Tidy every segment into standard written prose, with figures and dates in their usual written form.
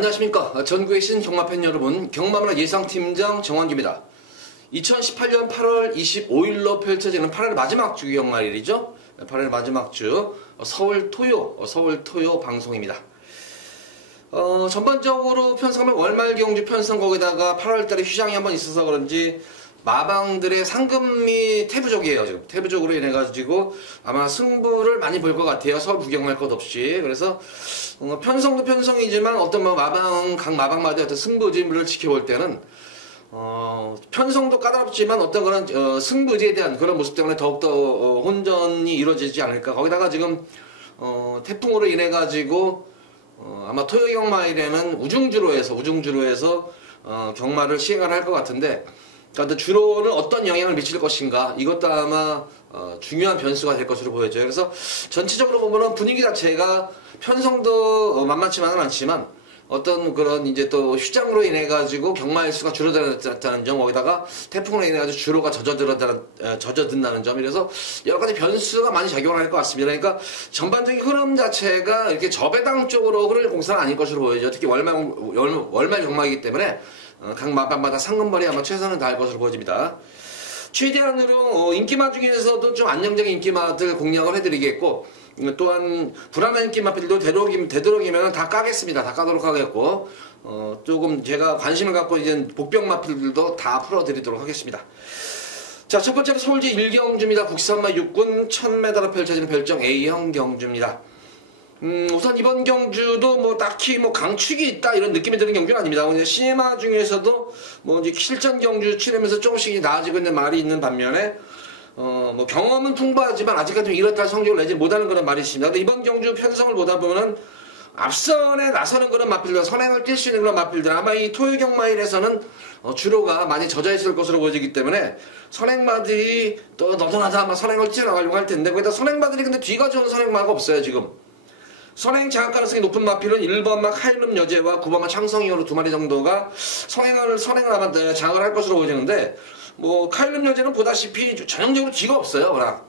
안녕하십니까. 전국에 계신 경마팬 여러분, 경마문화 예상팀장 정환기입니다. 2018년 8월 25일로 펼쳐지는 8월 마지막 주 경마일이죠. 8월 마지막 주 서울 토요 방송입니다. 전반적으로 편성하면 월말 경주 편성, 거기다가 8월달에 휴장이 한번 있어서 그런지 마방들의 상금이 태부적이에요. 지금 태부적으로 인해가지고 아마 승부를 많이 볼 것 같아요. 서울 구경할 것 없이. 그래서 편성도 편성이지만 어떤 각 마방마다 어떤 승부지를 지켜볼 때는 편성도 까다롭지만 어떤 그런 승부지에 대한 그런 모습 때문에 더욱더 혼전이 이루어지지 않을까. 거기다가 지금 태풍으로 인해가지고 아마 토요 경마일에는 우중주로 해서 경마를 시행을 할 것 같은데, 그러니까 주로는 어떤 영향을 미칠 것인가, 이것도 아마 중요한 변수가 될 것으로 보여져요. 그래서 전체적으로 보면은 분위기 자체가 편성도 만만치만은 않지만 어떤 그런 이제 또 휴장으로 인해 가지고 경마일 수가 줄어들었다는 점, 거기다가 태풍으로 인해 가지고 주로가 젖어든다는 점, 이래서 여러 가지 변수가 많이 작용할 것 같습니다. 그러니까 전반적인 흐름 자체가 이렇게 저배당 쪽으로 흐를 공사는 아닐 것으로 보여져요. 특히 월말 경마이기 때문에 각 마방마다 상금벌이 아마 최선을 다할 것으로 보여집니다. 최대한으로 인기마 중에서도 좀 안정적인 인기마들 공략을 해드리겠고, 또한 불안한 인기마들도 되도록이면 다 까겠습니다. 다 까도록 하겠고, 조금 제가 관심을 갖고 이제 복병 마필들도 다 풀어드리도록 하겠습니다. 자, 첫 번째로 서울시 1경주입니다. 국산마 6군 1000m로 펼쳐지는 별정 A형 경주입니다. 우선 이번 경주도 딱히 강축이 있다 이런 느낌이 드는 경주는 아닙니다. 근데 시네마 중에서도 이제 실전 경주 치르면서 조금씩 나아지고 있는 말이 있는 반면에 경험은 풍부하지만 아직까지 이렇다 성적을 내지 못하는 그런 말이 있습니다. 근데 이번 경주 편성을 보다 보면은 앞선에 나서는 그런 마필들, 선행을 뛸 수 있는 그런 마필들, 아마 이 토요 경마일에서는 주로가 많이 젖어 있을 것으로 보여지기 때문에 선행마들이 또 너도나도 아마 선행을 뛰어나가려고 할 텐데, 거기다 선행마들이 근데 뒤가 좋은 선행마가 없어요. 지금 선행 장악 가능성이 높은 마필은 1번마 카일룸 여제와 9번마 창성이어로 두 마리 정도가 선행을 아마 장악을 할 것으로 보이는데, 카일룸 여제는 보다시피 전형적으로 뒤가 없어요. 워낙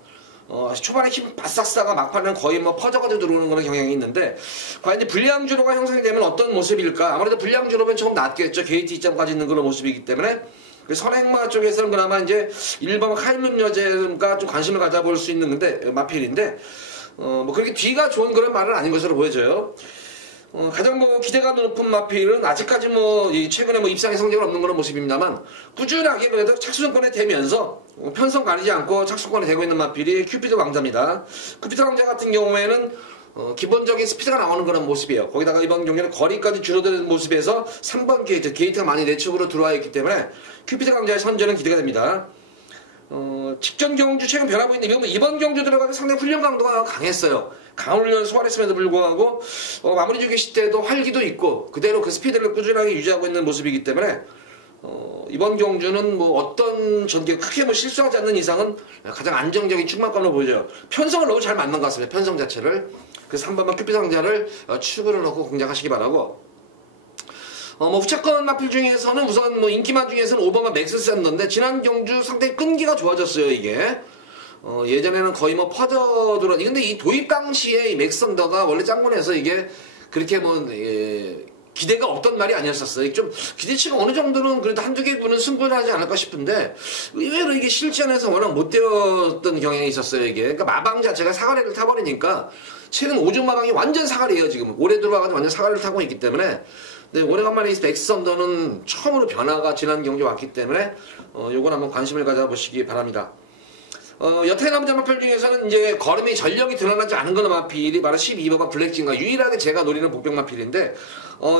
초반에 힘 바싹 싸가 막판은 거의 퍼져가지고 들어오는 그런 경향이 있는데, 과연 이제 불량주로가 형성이 되면 어떤 모습일까? 아무래도 불량주로면 조금 낫겠죠. 게이트 2점까지 있는 그런 모습이기 때문에 선행마 쪽에서는 그나마 이제 1번 카일룸 여제가 좀 관심을 가져볼 수 있는 마필인데, 그렇게 뒤가 좋은 그런 말은 아닌 것으로 보여져요. 가장 기대가 높은 마필은 아직까지 최근에 입상의 성적은 없는 그런 모습입니다만, 꾸준하게 그래도 착수권에 되면서 편성 가리지 않고 착수권에 되고 있는 마필이 큐피드 왕자입니다. 큐피드 왕자 같은 경우에는 기본적인 스피드가 나오는 그런 모습이에요. 거기다가 이번 경기는 거리까지 줄어드는 모습에서 3번 게이트가 많이 내축으로 들어와 있기 때문에 큐피드 왕자의 선전은 기대가 됩니다. 직전 경주 최근 변화고 있는데, 이번 경주 들어가서 상당히 훈련 강도가 강했어요. 강훈련을 소화했음에도 불구하고 마무리 주기 때도 활기도 있고 그대로 그 스피드를 꾸준하게 유지하고 있는 모습이기 때문에 이번 경주는 어떤 전개 크게 실수하지 않는 이상은 가장 안정적인 충만감으로 보여져요. 편성을 너무 잘 맞는 것 같습니다. 편성 자체를. 그래서 한 번만 큐피 상자를 추구를 넣고 공략하시기 바라고. 우차권 마필 중에서는 우선 인기만 중에서는 5번만 맥스 샌더인데, 지난 경주 상당히 끈기가 좋아졌어요. 이게 예전에는 거의 퍼져들었니. 근데 이 도입 당시에 이 맥스 샌더가 원래 짱구에서 이게 그렇게 기대가 없던 말이 아니었었어요. 좀 기대치가 어느 정도는 그래도 한두 개 구는 승부를 하지 않을까 싶은데, 의외로 이게 실전에서 워낙 못 되었던 경향이 있었어요. 이게 그러니까 마방 자체가 사거리를 타버리니까 최근 5중 마방이 완전 사거리예요. 지금 올해 들어와가지고 완전 사거리를 타고 있기 때문에. 네, 오래간만에 이 맥스 샌더는 처음으로 변화가 지난 경기에 왔기 때문에 요건 한번 관심을 가져보시기 바랍니다. 여태 남자 마필 중에서는 이제 걸음이 전력이 드러나지 않은 그런 마필이 바로 12번과 블랙진가, 유일하게 제가 노리는 복병 마필인데,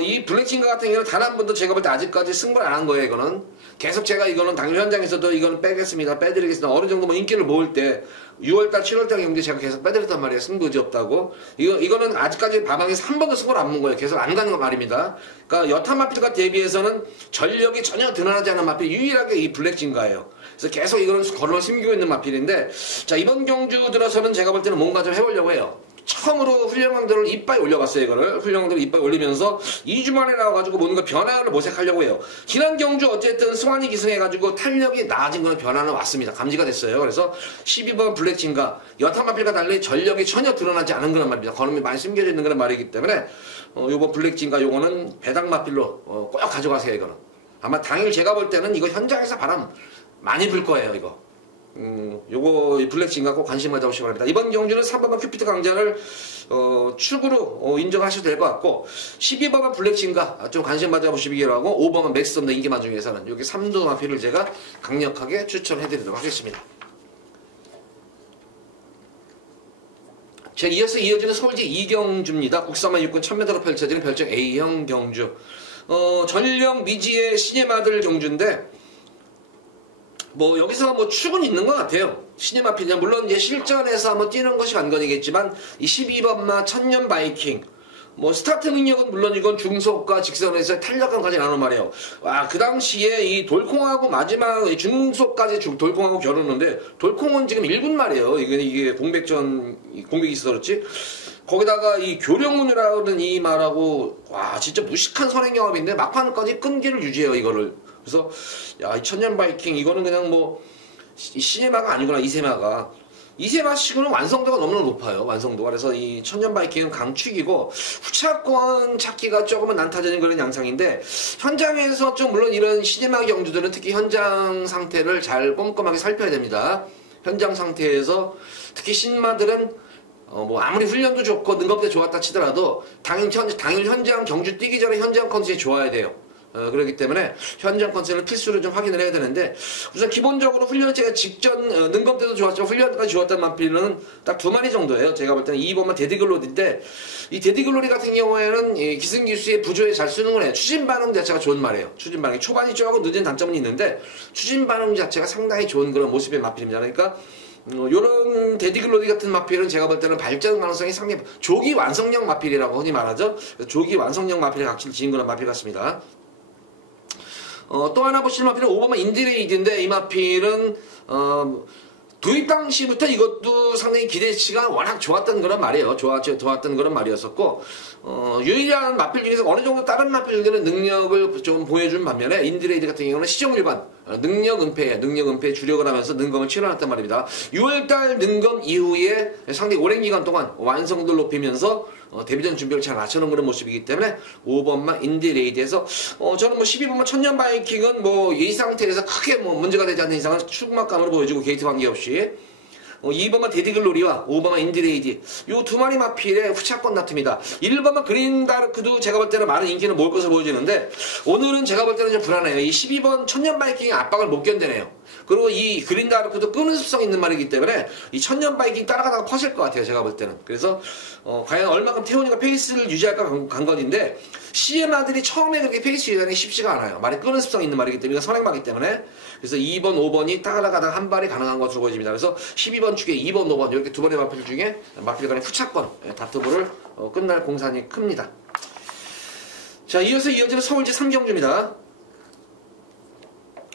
이 블랙진가 같은 경우는 단 한 번도 제가 볼 때 아직까지 승부를 안 한 거예요. 이거는 계속 제가 이거는 당일 현장에서도 이거는 빼겠습니다, 빼드리겠습니다, 어느 정도 인기를 모을 때 6월달 7월달 경기 제가 계속 빼드렸단 말이에요. 승부지 없다고. 이거는 아직까지 마방에서 한 번도 승부를 안 본 거예요. 계속 안 가는 거 말입니다. 그러니까 여타 마필과 대비해서는 전력이 전혀 드러나지 않은 마필, 유일하게 이 블랙진가예요. 그래서 계속 이거는 걸음을 숨기고 있는 마필인데, 자, 이번 경주 들어서는 제가 볼 때는 뭔가 좀 해보려고 해요. 처음으로 훈련강도를 이빨 올려봤어요. 이거를 훈련강도를 이빨 올리면서 2주 만에 나와가지고 뭔가 변화를 모색하려고 해요. 지난 경주 어쨌든 승환이 기승해가지고 탄력이 나아진 그런 변화는 왔습니다. 감지가 됐어요. 그래서 12번 블랙진가 여타마필과 달리 전력이 전혀 드러나지 않은 그런 말입니다. 걸음이 많이 숨겨져 있는 그런 말이기 때문에 요번 블랙진가 요거는 배당마필로 꼭 가져가세요. 이거는 아마 당일 제가 볼 때는 이거 현장에서 바람 많이 불 거예요. 이거 요거 블랙진가 꼭 관심 가져보시기 바랍니다. 이번 경주는 3번만 큐피트 강자를 축으로 인정하셔도 될 것 같고 12번만 블랙진가 좀 관심 가져보시기 바라고 5번만 맥스썸더 인기만 중에서는 여기 3도 마필을 제가 강력하게 추천해드리도록 하겠습니다. 제 이어서 이어지는 서울시 이경주입니다. 국산만 육군 1000m로 펼쳐지는 별정 A형 경주. 전령 미지의 시네마들 경주인데 뭐 여기서 뭐 축은 있는 것 같아요. 시네마필 물론 이제 실전에서 한번 뛰는 것이 관건이겠지만 이 12번마 천년 바이킹 뭐 스타트 능력은 물론 이건 중속과 직선에서 탄력감까지 나오는 말이에요. 와, 그 당시에 이 돌콩하고 마지막 중속까지 돌콩하고 겨루는데 돌콩은 지금 1군 말이에요. 이게 공백이 있어서 그렇지. 거기다가 이 교령문이라는 이 말하고 와 진짜 무식한 선행 경험인데 막판까지 끈기를 유지해요 이거를. 그래서 야, 이 천년 바이킹 이거는 그냥 뭐 시네마가 아니구나. 이세마식으로는 완성도가 너무나 높아요. 완성도가. 그래서 이 천년 바이킹은 강축이고 후차권 찾기가 조금은 난타전인 그런 양상인데 현장에서 좀 물론 이런 시네마 경주들은 특히 현장 상태를 잘 꼼꼼하게 살펴야 됩니다. 현장 상태에서 특히 신마들은 뭐 아무리 훈련도 좋고 능검대 좋았다 치더라도 당일 현장 경주 뛰기 전에 현장 컨디션이 좋아야 돼요. 그렇기 때문에 현장 컨디션을 필수로 좀 확인을 해야 되는데 우선 기본적으로 훈련은 제가 직전 능검 때도 좋았지만 훈련까지 좋았던 마필은 딱 2마리 정도예요. 제가 볼 때는 2번만 데디글로리인데 이 데디글로리 같은 경우에는 기승기수의 부조에 잘 쓰는 거예요. 추진 반응 자체가 좋은 말이에요. 추진 반응이 초반이 조금 늦은 단점은 있는데 추진 반응 자체가 상당히 좋은 그런 모습의 마필입니다. 그러니까 요런 데디글로디 같은 마필은 제가 볼 때는 발전 가능성이 상당히 조기 완성형 마필이라고 흔히 말하죠. 조기 완성형 마필의 각질을 지닌 그런 마필 같습니다. 또 하나 보실 마필은 5번만 인디레이드인데 이 마필은 도입 당시부터 이것도 상당히 기대치가 워낙 좋았던 그런 말이에요. 좋았던 그런 말이었었고 유일한 마필 중에서 어느 정도 다른 마필들은 능력을 좀 보여준 반면에 인디레이드 같은 경우는 시정일관 능력 은폐에 주력을 하면서 능검을 치러놨단 말입니다. 6월달 능검 이후에 상당히 오랜 기간 동안 완성도를 높이면서 데뷔전 준비를 잘 맞춰놓은 그런 모습이기 때문에 5번만 인디레이드에서 저는 뭐 12번만 천년 바이킹은 뭐 이 상태에서 크게 뭐 문제가 되지 않는 이상은 출구막감으로 보여주고 게이트 관계없이 2번만 데디글로리와 5번만 인디레이드 이 2마리 마필의 후차권 다툽니다. 1번만 그린다르크도 제가 볼 때는 많은 인기는 모을 것으로 보여지는데 오늘은 제가 볼 때는 좀 불안해요. 이 12번 천년 바이킹의 압박을 못 견뎌내요. 그리고 이 그린다르크도 끄는 습성이 있는 말이기 때문에 이 천년 바이킹 따라가다가 퍼질 것 같아요. 제가 볼 때는. 그래서 과연 얼마큼 태훈이가 페이스를 유지할까 관건인데 CM아들이 처음에 그렇게 페이스 유지하는 게 쉽지가 않아요. 말이 끄는 습성이 있는 말이기 때문에 선행마기 때문에 그래서 2번, 5번이 따라가다가 한 발이 가능한 것으로 보여집니다. 그래서 12번 축에 2번, 5번 이렇게 2번의 마필 중에 마필 간의 후차권 다투브를 끝날 공산이 큽니다. 자, 이어서 이어지는 서울시 3경주입니다.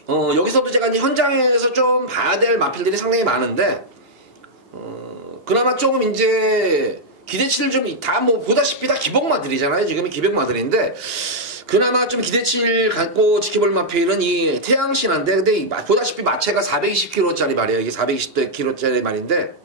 여기서도 제가 이제 현장에서 좀 봐야 될 마필들이 상당히 많은데, 그나마 조금 이제 기대치를 좀 다 뭐 보다시피 다 기복마들이잖아요. 지금이 기복마들인데, 그나마 좀 기대치를 갖고 지켜볼 마필은 이 태양신화인데, 근데 보다시피 마체가 420kg짜리 말이에요. 이게 420kg짜리 말인데,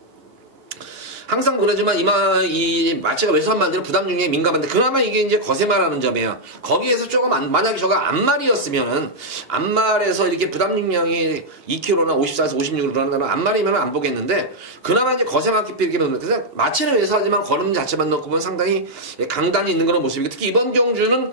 항상 그러지만 이 마체가 외소한 만들은 부담 중에 민감한데 그나마 이게 이제 거세마라는 점이에요. 거기에서 조금 만약에 저가 암말이었으면은 암말에서 이렇게 부담 중량이 2kg나 54에서 56으로 그런다면 암말이면 안 보겠는데 그나마 이제 거세마 깊이 이렇게 넣는 그래서 마체는 외소하지만 걸음 자체만 넣고 보면 상당히 강단이 있는 그런 모습이고 특히 이번 경주는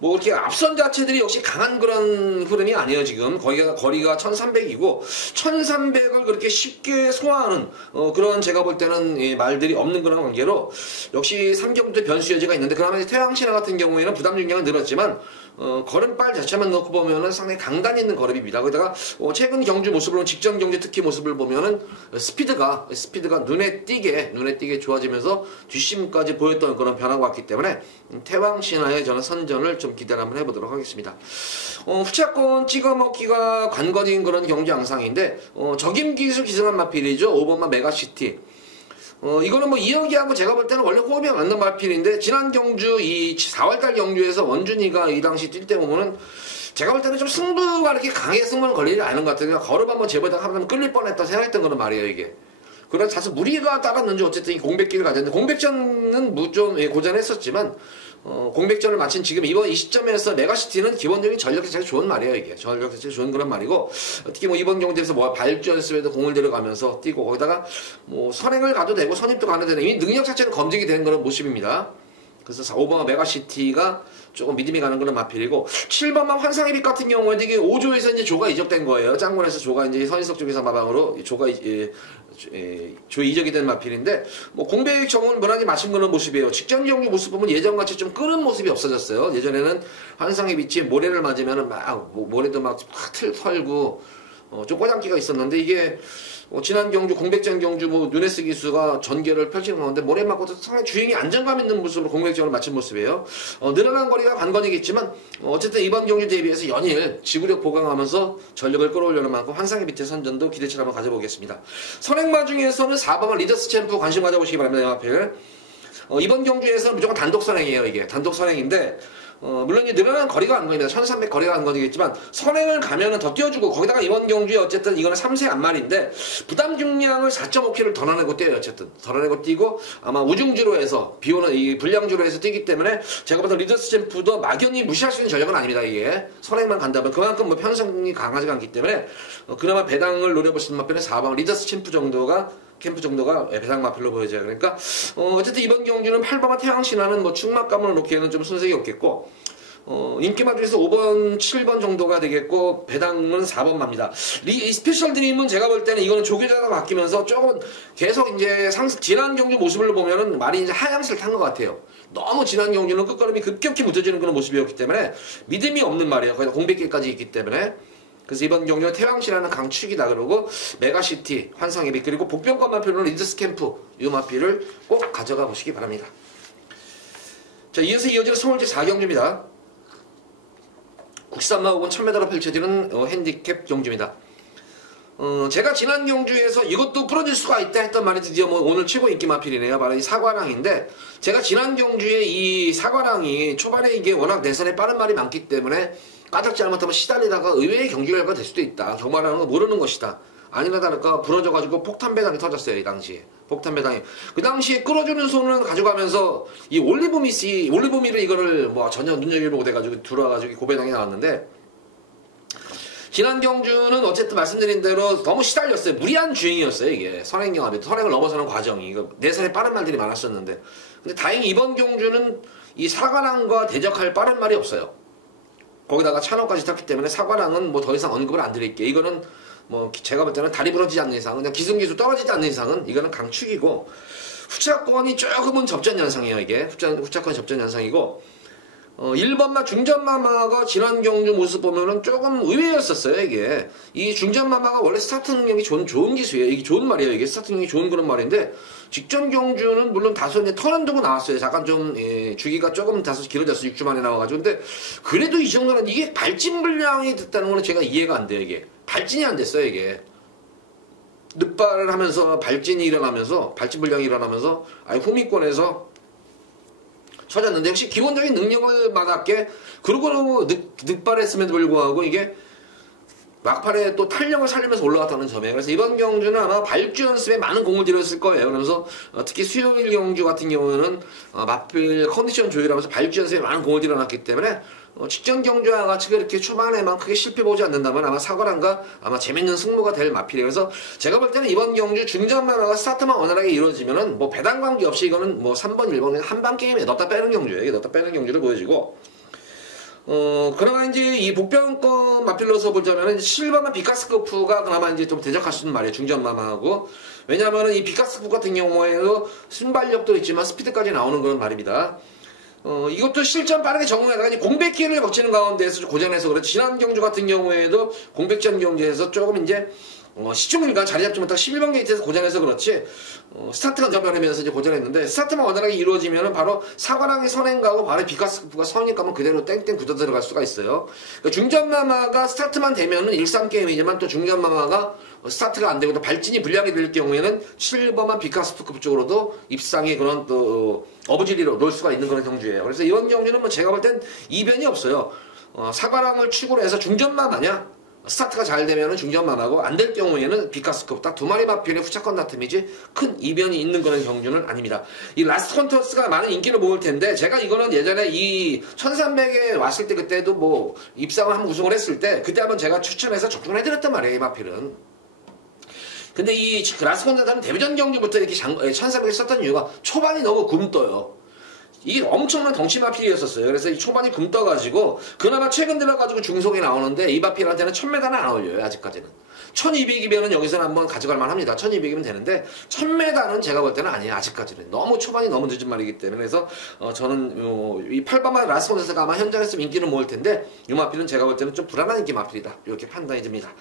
뭐 이렇게 앞선 자체들이 역시 강한 그런 흐름이 아니에요. 지금 거리가 1300이고 1300을 그렇게 쉽게 소화하는 그런 제가 볼 때는 말들이 없는 그런 관계로 역시 3경주 변수 여지가 있는데 그나마 태양신화 같은 경우에는 부담 중량은 늘었지만 걸음발 자체만 넣고 보면은 상당히 강단 있는 걸음입니다. 거기다가 최근 경주 모습으로 직전 경주 특히 모습을 보면은 스피드가 눈에 띄게 좋아지면서 뒷심까지 보였던 그런 변화가 왔기 때문에 태왕신화의 저는 선전을 좀 기대를 한번 해보도록 하겠습니다. 후차권 찍어먹기가 관건인 그런 경주 양상인데 적임기수 기승한 마필이죠. 5번만 메가시티. 이거는 뭐 이혁이하고 제가 볼 때는 원래 호흡이 맞는 마필인데 지난 경주 이 4월달 경주에서 원준이가 이 당시 뛸 때 보면은 제가 볼 때는 좀 승부가 이렇게 강하게 승부는 걸리지 않은 것 같아요. 걸음 한번 재보다가 한번 끌릴 뻔했다 생각했던 거는 말이에요 이게. 그래서 다소 무리가 따랐는지 어쨌든 이 공백기를 가졌는데 공백전은 좀 고전했었지만 공백전을 마친 지금 이번 이 시점에서 메가시티는 기본적인 전력 자체가 좋은 말이에요 이게. 전력 자체가 좋은 그런 말이고 특히 뭐 이번 경기에서 뭐 발주 연습에도 공을 들여가면서 뛰고 거기다가 뭐 선행을 가도 되고 선입도 가도 되는 이미 능력 자체는 검증이 된 그런 모습입니다. 그래서 5번 메가시티가 조금 믿음이 가는 그런 마필이고 7번만 환상의 빛 같은 경우에는 이게 5조에서 이제 조가 이적된 거예요. 짱군에서 조가 이제 선인석 쪽에서 마방으로 조가 조 이적이 된 마필인데 뭐 공백 정을 무난히 마친 그런 모습이에요. 직전 경기 모습 보면 예전같이 좀 끄는 모습이 없어졌어요. 예전에는 환상의 빛이 모래를 맞으면은 막 모래도 막 털고 좀 꼬장기가 있었는데 이게 지난 경주 공백전 경주 뭐 누네스 기수가 전개를 펼치는 가운데 모래 맞고도 상당히 주행이 안정감 있는 모습으로 공백전을 마친 모습이에요. 늘어난 거리가 관건이겠지만 어쨌든 이번 경주 대비해서 연일 지구력 보강하면서 전력을 끌어올려는 만큼 환상의 빛의 선전도 기대치를 한번 가져보겠습니다. 선행마 중에서는 4번 리더스 챔프 관심 가져보시기 바랍니다. 앞에 이번 경주에서는 무조건 단독 선행이에요. 이게 단독 선행인데 물론 이제 늘어난 거리가 안 거입니다. 1300 거리가 안 거리겠지만 선행을 가면은 더 띄워주고 거기다가 이번 경주에 어쨌든 이거는 3세 안말인데 부담 중량을 4.5kg를 덜어내고 뛰어요. 어쨌든 덜어내고 뛰고 아마 우중주로 해서 비오는 이 불량주로 해서 뛰기 때문에 제가 보다 리더스 챔프도 막연히 무시할 수 있는 전력은 아닙니다. 이게 선행만 간다면 그만큼 뭐 편성이 강하지가 않기 때문에 그나마 배당을 노려볼 수 있는 맛편에 4번 리더스 챔프 정도가 캠프 정도가 배당 마필로 보여져요. 그러니까 어쨌든 이번 경주는 8번과 태양신화는 뭐 충막감을 놓기에는 좀 손색이 없겠고 인기마 중에서 5번, 7번 정도가 되겠고 배당은 4번 맙니다. 이 스페셜 드림은 제가 볼 때는 이거는 조교자가 바뀌면서 조금 계속 이제 지난 경주 모습을 보면은 말이 이제 하향세를 탄 것 같아요. 너무 지난 경주는 끝걸음이 급격히 무뎌지는 그런 모습이었기 때문에 믿음이 없는 말이에요. 거기다 공백기까지 있기 때문에. 그래서 이번 경주는 태왕시라는 강축이다 그러고 메가시티, 환상의 빛 그리고 복병권 마필로는 리드스 캠프 이 마필을 꼭 가져가 보시기 바랍니다. 자, 이어서 이어지는 서울제 4경주입니다. 국산마 5번 1000m로 펼쳐지는 핸디캡 경주입니다. 제가 지난 경주에서 이것도 부러질 수가 있다 했던 말이 드디어 뭐 오늘 최고 인기 마필이네요. 바로 이 사과랑인데 제가 지난 경주에 이 사과랑이 초반에 이게 워낙 내선에 빠른 말이 많기 때문에 까닭지 잘못하면 시달리다가 의외의 경기 결과가 될 수도 있다. 경마라는 거 모르는 것이다. 아니나 다를까 부러져가지고 폭탄 배당이 터졌어요. 이 당시에. 폭탄 배당이. 그 당시에 끌어주는 손을 가져가면서 이 올리브미를 이거를 뭐 전혀 눈여겨보고 돼가지고 들어와가지고 고배당이 나왔는데 지난 경주는 어쨌든 말씀드린 대로 너무 시달렸어요. 무리한 주행이었어요. 이게 선행경합이 선행을 넘어서는 과정이 내선에 빠른 말들이 많았었는데 근데 다행히 이번 경주는 이 사과랑과 대적할 빠른 말이 없어요. 거기다가 찬호까지 탔기 때문에 사과랑은 뭐 더 이상 언급을 안 드릴게요. 이거는 뭐 제가 볼 때는 다리 부러지지 않는 이상은 그냥 기승기수 떨어지지 않는 이상은 이거는 강축이고 후차권이 조금은 접전 현상이에요. 이게 후차권 접전 현상이고 1번마 중전마마가 지난 경주 모습 보면은 조금 의외였었어요. 이게 이 중전마마가 원래 스타트 능력이 좋은 기수예요. 이게 좋은 말이에요. 이게 스타트 능력이 좋은 그런 말인데 직전 경주는 물론 다소 이제 턴 두고 나왔어요. 잠깐 좀 주기가 조금 다소 길어졌어요. 6주 만에 나와가지고 근데 그래도 이 정도는 이게 발진 분량이 됐다는 거는 제가 이해가 안 돼요. 이게 발진이 안 됐어요. 이게 늑발을 하면서 발진이 일어나면서 발진 분량이 일어나면서 아예 후미권에서 쳐졌는데 역시 기본적인 능력을 맞았게 그러고 늑발했음에도 불구하고 이게 막판에 또 탄력을 살리면서 올라갔다는 점이에요. 그래서 이번 경주는 아마 발주 연습에 많은 공을 들였을 거예요. 그러면서 특히 수요일 경주 같은 경우에는 마필 컨디션 조율하면서 발주 연습에 많은 공을 들여놨기 때문에 직전 경주와 같이 그렇게 초반에만 크게 실패 보지 않는다면 아마 사과랑과 아마 재밌는 승부가 될 마필이에요. 그래서 제가 볼 때는 이번 경주 중전마마가 스타트만 원활하게 이루어지면은 뭐 배당 관계 없이 이거는 뭐 3번, 1번 한방 게임에 넣었다 빼는 경주예요. 이게 넣었다 빼는 경주를 보여지고 그나마 이제 이 복병권 마필로서 보자면은 실버만 비카스코프가 그나마 이제 좀 대적할 수 있는 말이에요. 중전마마하고. 왜냐면은 이 비카스코프 같은 경우에도 순발력도 있지만 스피드까지 나오는 그런 말입니다. 이것도 실전 빠르게 적응하다가 이제 공백기를 거치는 가운데에서 고전해서 그래. 지난 경주 같은 경우에도 공백전 경주에서 조금 이제 시중이니까 자리 잡지 못하고 11번 게이트에서 고전해서 그렇지 스타트가 접연하면서 이제 고전했는데 스타트만 원활하게 이루어지면은 바로 사관왕이 선행 가고 바로 비카스프가 선행 가면 그대로 땡땡 굳어 들어갈 수가 있어요. 그러니까 중전마마가 스타트만 되면은 1-3게임이지만 또 중전마마가 스타트가 안 되고 또 발진이 불량이 될 경우에는 7번만 비카스프급 쪽으로도 입상의 그런 또 어부지리로 놓을 수가 있는 그런 경주예요. 그래서 이번 경주는 뭐 제가 볼 땐 이변이 없어요. 사관왕을 축으로 해서 중전마마냐 스타트가 잘 되면은 중전마마고 안 될 경우에는 비카스급 딱 두 마리 마필의 후차권 다툼이지 큰 이변이 있는 그런 경주는 아닙니다. 이 라스트 컨터스가 많은 인기를 모을 텐데 제가 이거는 예전에 이 1300에 왔을 때 그때도 뭐 입상을 한번 우승을 했을 때 그때 한번 제가 추천해서 적중을 해드렸단 말이에요. 이 마필은. 근데 이 라스트 컨터스는 데뷔전 경주부터 이렇게 1300에 썼던 이유가 초반이 너무 굼떠요. 이게 엄청난 덩치 마필이었었어요. 그래서 이 초반이 굼떠가지고 그나마 최근 들어가지고 중속이 나오는데 이 마필한테는 1000m는 안 어울려요. 아직까지는. 1200이면은 여기서는 한번 가져갈 만합니다. 1200이면 되는데 1000m는 제가 볼 때는 아니에요. 아직까지는. 너무 초반이 너무 늦은 말이기 때문에 그래서 저는 이 8번만 라스콘에서가 아마 현장에서 인기를 모을 텐데 이 마필은 제가 볼 때는 좀 불안한 인기 마필이다. 이렇게 판단이 듭니다.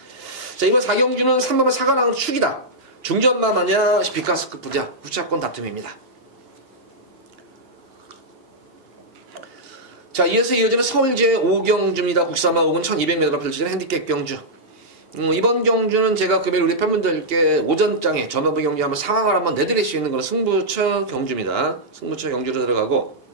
자, 이번 4경주는 3번만 사관왕으로 축이다. 중전마마냐 비카스급부냐 후차권 다툼입니다. 자, 이어서 이어지는 서울제 5경주입니다. 국사마 5군 1200m로 펼쳐지는 핸디캡 경주. 이번 경주는 제가 금일 우리 팬분들께 오전장에 전화부 경기 한번 상황을 한번 내드릴 수 있는 그런 승부처 경주입니다. 승부처 경주로 들어가고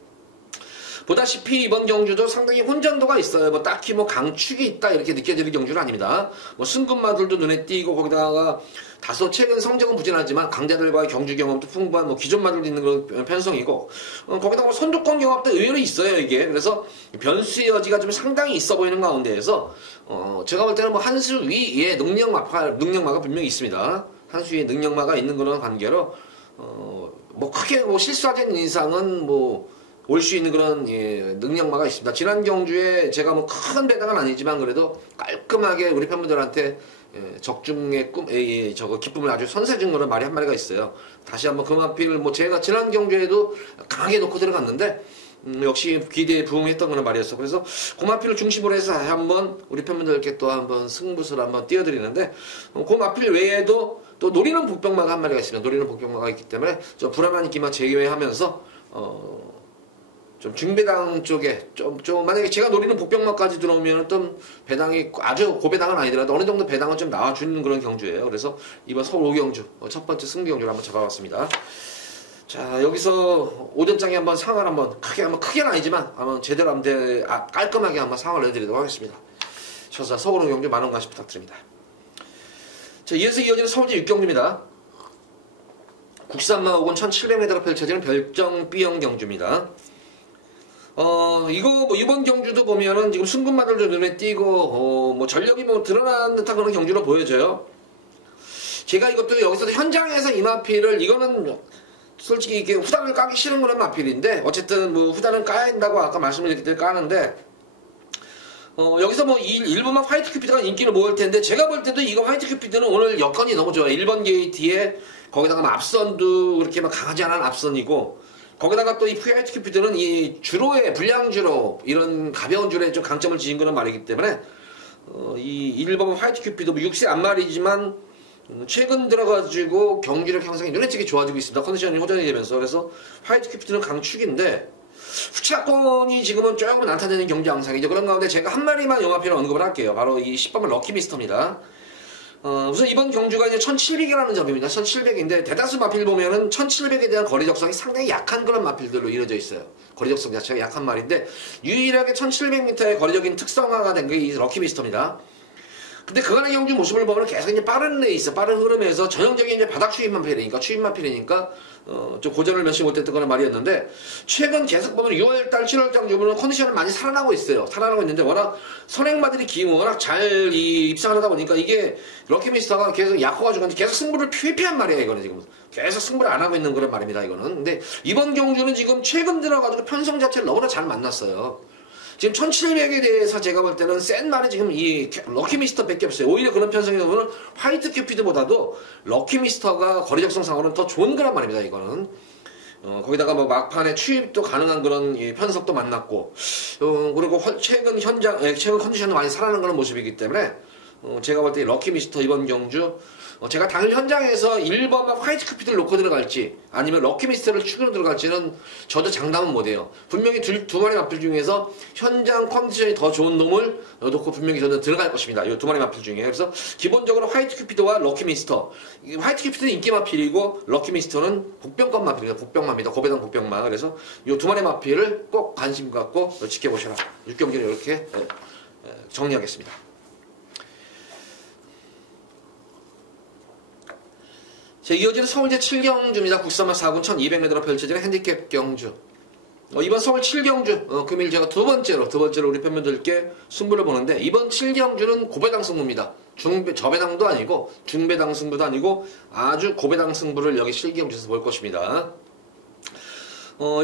보다시피 이번 경주도 상당히 혼전도가 있어요. 뭐 딱히 뭐 강축이 있다 이렇게 느껴지는 경주는 아닙니다. 뭐 승급마들도 눈에 띄고 거기다가 다소 최근 성적은 부진하지만 강자들과의 경주 경험도 풍부한 뭐 기존 마들도 있는 그런 편성이고 거기다가 뭐 선두권 경험도 의외로 있어요 이게. 그래서 변수의 여지가 좀 상당히 있어 보이는 가운데에서 제가 볼 때는 뭐 한수 위에 능력마가 분명히 있습니다. 한수 위에 능력마가 있는 그런 관계로 뭐 크게 뭐 실수하지 않는 이상은 뭐 올 수 있는 그런 능력마가 있습니다. 지난 경주에 제가 뭐 큰 배당은 아니지만 그래도 깔끔하게 우리 팬분들한테 적중의 저거 기쁨을 아주 선사해준 그런 말이 한 마리가 있어요. 다시 한번 그 마필을 뭐 제가 지난 경주에도 강하게 놓고 들어갔는데 역시 기대에 부응했던 그런 말이었어. 그래서 그 마필을 중심으로 해서 한번 우리 팬분들께 또 한번 승부수를 한번 띄워드리는데 그 마필 외에도 또 노리는 복병마가 한 마리가 있습니다. 노리는 복병마가 있기 때문에 좀 불안한 인기만 제외하면서 좀 중배당 쪽에 좀 만약에 제가 노리는 복병마까지 들어오면 좀 배당이 아주 고배당은 아니더라도 어느 정도 배당은 좀 나와주는 그런 경주예요. 그래서 이번 서울 5경주 첫 번째 승리 경주를 한번 잡아봤습니다. 자, 여기서 오전장에 한번 상황을 한번 크게는 아니지만 한번 제대로 한번 깔끔하게 한번 상황을 내드리도록 하겠습니다. 저자 서울 5경주 만원 관심 부탁드립니다. 자, 이어서 이어지는 서울제 6경주입니다. 국산마 5군 1700m로 펼쳐지는 별정 B형 경주입니다. 이거 뭐 이번 경주도 보면은 지금 승급마들도 눈에 띄고 뭐 전력이 뭐 드러나는 듯한 그런 경주로 보여져요. 제가 이것도 여기서도 현장에서 이 마필을 이거는 솔직히 이게 후단을 까기 싫은 그런 마필인데 어쨌든 뭐 후단은 까야 한다고 아까 말씀드렸기 때문에 까는데 여기서 뭐 1번만 화이트 큐피드가 인기를 모을 텐데 제가 볼 때도 이거 화이트 큐피드는 오늘 여건이 너무 좋아요. 1번 게이트에 거기다가 뭐 앞선도 그렇게 막 강하지 않은 앞선이고 거기다가 또 이 화이트 큐피드는 이 주로의 불량 주로 이런 가벼운 주로에 좀 강점을 지닌 그런 말이기 때문에 이 1번 화이트 큐피드 뭐 6세 앞말이지만 최근 들어가지고 경기력 형성이 눈에 띄게 좋아지고 있습니다. 컨디션이 호전이 되면서 그래서 화이트 큐피드는 강축인데 후차권이 지금은 조금 나타내는 경기 양상이죠. 그런 가운데 제가 한 마리만 영화편을 언급을 할게요. 바로 이 10번은 럭키미스터입니다. 우선 이번 경주가 이제 1700이라는 점입니다. 1700인데 대다수 마필 보면은 1700에 대한 거리 적성이 상당히 약한 그런 마필들로 이루어져 있어요. 거리 적성 자체가 약한 말인데 유일하게 1700m의 거리적인 특성화가 된 게 이 럭키미스터입니다. 근데 그간의 경주 모습을 보면 계속 이제 빠른 레이스, 빠른 흐름에서 전형적인 이제 바닥 추임마필이니까 좀 고전을 몇시 못했던 그런 말이었는데 최근 계속 보면 6월달, 7월달 주문은 컨디션을 많이 살아나고 있어요. 살아나고 있는데 워낙 선행마들이 워낙 잘 입상을 하다 보니까 이게 럭키미스터가 계속 약화가지고 계속 승부를 회피한 말이에요. 이거는 지금 계속 승부를 안 하고 있는 그런 말입니다. 이거는. 근데 이번 경주는 지금 최근 들어가지고 편성 자체를 너무나 잘 만났어요. 지금 1700에 대해서 제가 볼 때는 센 말이 지금 이 럭키미스터 밖에 없어요. 오히려 그런 편성에 보면 화이트 큐피드보다도 럭키미스터가 거리 적성상으로는 더 좋은 거란 말입니다. 이거는. 거기다가 뭐 막판에 추입도 가능한 그런 편석도 만났고, 그리고 최근 컨디션도 많이 살아나는 그런 모습이기 때문에, 제가 볼 때 럭키 미스터 이번 경주 제가 당일 현장에서 1번만 화이트 큐피드를 놓고 들어갈지 아니면 럭키 미스터를 축으로 들어갈지는 저도 장담은 못해요. 분명히 두 마리 마필 중에서 현장 컨디션이 더 좋은 놈을 놓고 분명히 저는 들어갈 것입니다. 이 두 마리 마필 중에. 그래서 기본적으로 화이트 큐피드와 럭키 미스터. 화이트 큐피드는 인기 마필이고 럭키 미스터는 복병권 마필입니다. 복병마입니다. 고배당 복병마. 그래서 이 두 마리 마필을 꼭 관심 갖고 지켜보셔라. 6경기를 이렇게 정리하겠습니다. 자, 이어지는 서울제 7경주입니다. 국산마 4군 1200m로 펼쳐지는 핸디캡 경주. 이번 서울 7경주, 금일 제가 두 번째로 우리 팬분들께 승부를 보는데, 이번 7경주는 고배당 승부입니다. 저배당도 아니고, 중배당 승부도 아니고, 아주 고배당 승부를 여기 7경주에서 볼 것입니다.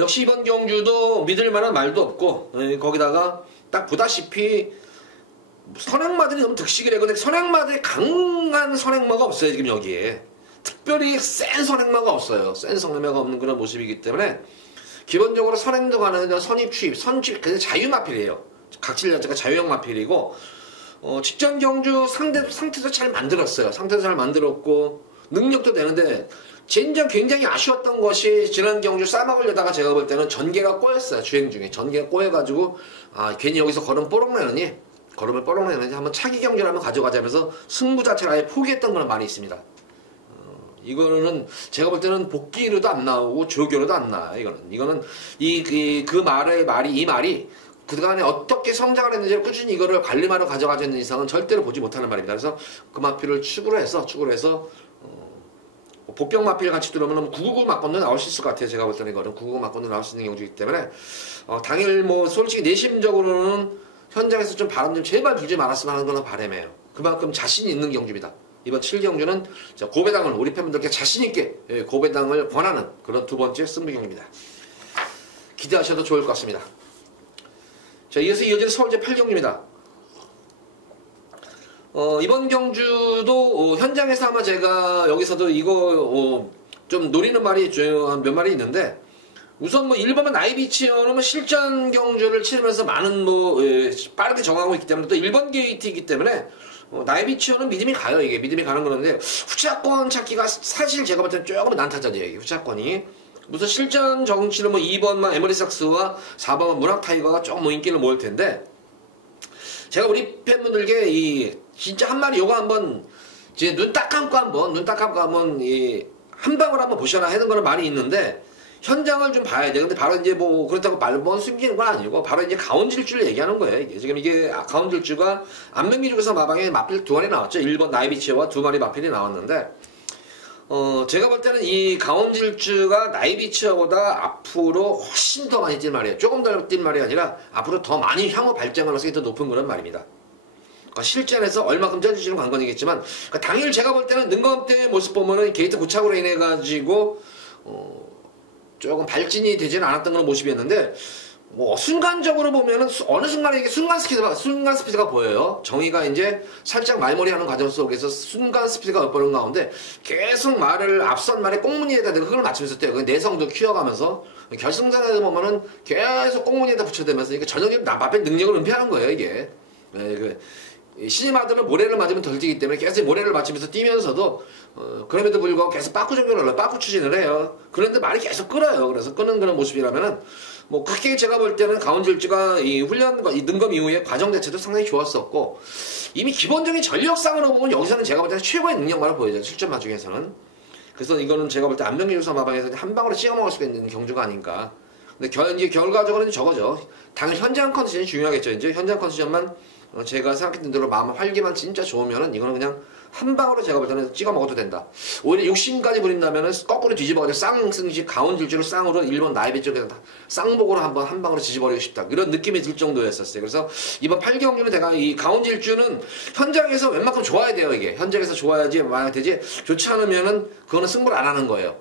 역시 이번 경주도 믿을 만한 말도 없고, 거기다가 딱 보다시피, 선행마들이 너무 득식이래. 근데 선행마들이 강한 선행마가 없어요, 지금 여기에. 특별히 센 선행마가 없어요. 센 선행마가 없는 그런 모습이기 때문에 기본적으로 선행도 가는 선입 추입, 선취입 그냥 자유마필이에요. 각질 자체가 자유형 마필이고 직전 경주 상태도 잘 만들었어요. 상태도 잘 만들었고 능력도 되는데 진짜 굉장히 아쉬웠던 것이 지난 경주 싸먹으려다가 제가 볼 때는 전개가 꼬였어요. 주행 중에 전개가 꼬여가지고 괜히 여기서 걸음을 뽀록내느니 한번 차기 경주를 한번 가져가자면서 승부 자체를 아예 포기했던 건 많이 있습니다. 이거는 제가 볼 때는 복귀로도 안 나오고 조교로도 안 나와. 이거는 이 말이 그간에 어떻게 성장을 했는지 꾸준히 이거를 관리마로 가져가지는 이상은 절대로 보지 못하는 말입니다. 그래서 그 마필을 축으로 해서 복병 마필 같이 들어오면 999 막건도 나올 수 있을 것 같아요. 제가 볼 때는 이거는 999 막건도 나올 수 있는 경우이기 때문에 당일 솔직히 내심적으로는 현장에서 좀 바람 좀 제발 불지 말았으면 하는 거는 바람이에요. 그만큼 자신이 있는 경주입니다. 이번 7경주는 고배당을 우리 팬분들께 자신있게 고배당을 권하는 그런 두 번째 승부경입니다. 기대하셔도 좋을 것 같습니다. 자, 이어서 이어지는 서울제 8경주입니다. 이번 경주도 현장에서 아마 제가 여기서도 이거 좀 노리는 말이 몇 마리 있는데 우선 1번은 나이비치어는 실전 경주를 치르면서 많은 빠르게 정하고 있기 때문에 또 1번 게이트이기 때문에 나이비치어는 믿음이 가요. 이게 믿음이 가는 거는데 후차권 찾기가 사실 제가 볼 때는 조금 난타전이에요. 후차권이 무슨 실전 정치는 2번만 에머리삭스와 4번만 문학타이거가 조금 인기를 모을 텐데 제가 우리 팬분들께 진짜 한 마리 요거 한번 이제 눈 딱 감고 한번 한 방울 한번 보셔라 하는 거는 많이 있는데 현장을 좀 봐야 돼. 근데 바로 이제 그렇다고 말번 숨기는 건 아니고 바로 이제 가온질주를 얘기하는 거예요. 지금 이게 가온질주가 안면미죽에서 마방에 마필 두 마리 나왔죠. 1번 나이비치와 두 마리 마필이 나왔는데 제가 볼 때는 이 가온질주가 나이비치어보다 앞으로 훨씬 더 많이 뛸 말이에요. 조금 더 뛸 말이 아니라 앞으로 더 많이 향후 발전 가능성이 더 높은 그런 말입니다. 실전에서 얼마큼 쪄질지는 관건이겠지만 당일 제가 볼 때는 능검대의 모습 보면은 게이트 고착으로 인해 가지고 조금 발진이 되지는 않았던 그런 모습이었는데 순간적으로 보면은 어느 순간에 이게 순간 스피드가 보여요. 정의가 이제 살짝 말머리하는 과정 속에서 순간 스피드가 엿보는 가운데 계속 앞선 말에 꽁무니에다 대고 그걸 맞추면서 뛰어요. 내성도 키워가면서 결승전에서 보면은 계속 꽁무니에다 붙여대면서 이게 전형적인 마필 능력을 은폐하는 거예요. 이게 신임하들은 모래를 맞으면 덜 뛰기 때문에 계속 모래를 맞추면서 뛰면서도 그럼에도 불구하고 계속 빠꾸 종교를 올려 빠꾸 추진을 해요. 그런데 말이 계속 끌어요. 그래서 끄는 그런 모습이라면은 그렇게 제가 볼 때는 가온질주가 이 훈련과 이 능검 이후에 과정 자체도 상당히 좋았었고 이미 기본적인 전력상으로 보면 여기서는 제가 볼 때는 최고의 능력만을 보여줘요. 실전 마중에서는. 그래서 이거는 제가 볼 때 안면미주사 마방에서 한 방으로 찍어 먹을 수 있는 경주가 아닌가. 근데 이제 결과적으로는 저거죠. 당연 현장 컨디션이 중요하겠죠. 이제 현장 컨디션만 제가 생각했던 대로 마음 활기만 진짜 좋으면은 이거는 그냥 한 방으로 제가 볼 때는 찍어 먹어도 된다. 오히려 욕심까지 부린다면은 거꾸로 뒤집어가지고 쌍승식 가온질주로 쌍으로 1번 나이비 쪽에서 쌍복으로 한 방으로 뒤집어버리고 싶다. 이런 느낌이 들 정도였었어요. 그래서 이번 8경주는 제가 이 가온질주는 현장에서 웬만큼 좋아야 돼요. 이게 현장에서 좋아야지 만약 되지 좋지 않으면은 그거는 승부를 안 하는 거예요.